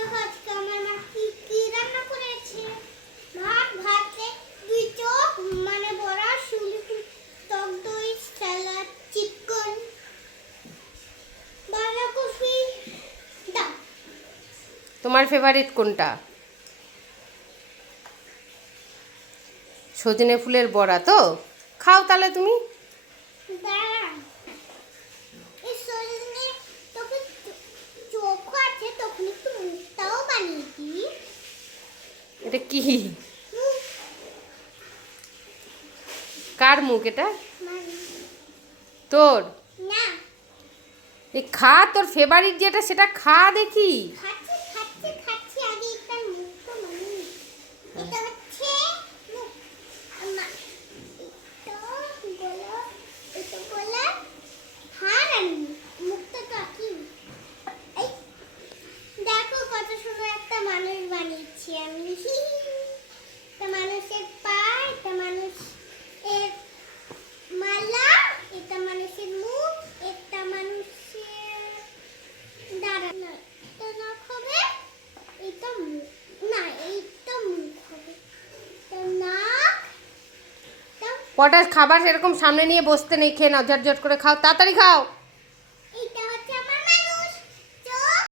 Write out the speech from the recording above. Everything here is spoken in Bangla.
দেখো আজকে আমার মা কি কি রান্না করেছে। ভাত ভাতে দুই চপ মানে বড়া শুলি টক দই স্যালাড চিকেন বাঁধাকপি ডাল। তোমার ফেভারিট কোনটা? সজনে ফুলের বড়া তো খাও তাহলে তুমি। দাঁড়া এই সজনে তোকে চোখ আছে তখন একটু মুখটাও বানিয়ে দিই। এটা কি? কার মুখ এটা? তোর? না এই খা, তোর ফেভারিট যেটা সেটা খা দেখি। খাচ্ছি খাচ্ছি খাচ্ছি আগে একটা মুখটা বানিয়ে এটা হচ্ছে মুখ এটা গলা হ্যাঁ আমি মুখটা কাটি। এই দেখো কত সুন্দর একটা মানুষ বানিয়েছি আমি। একটা মানুষের পা, একটা মানুষের মালা, এটা মানুষের মুখ, একটা মানুষের দাঁড়া না এটা নাক হবে, এটা মুখ না এইটা মুখ হবে, এটা নাক কটা খাবার সেরকম সামনে নিয়ে বসতে নেই, খেয়ে নাও, ঝটঝট করে খাও, তাড়াতাড়ি খাও।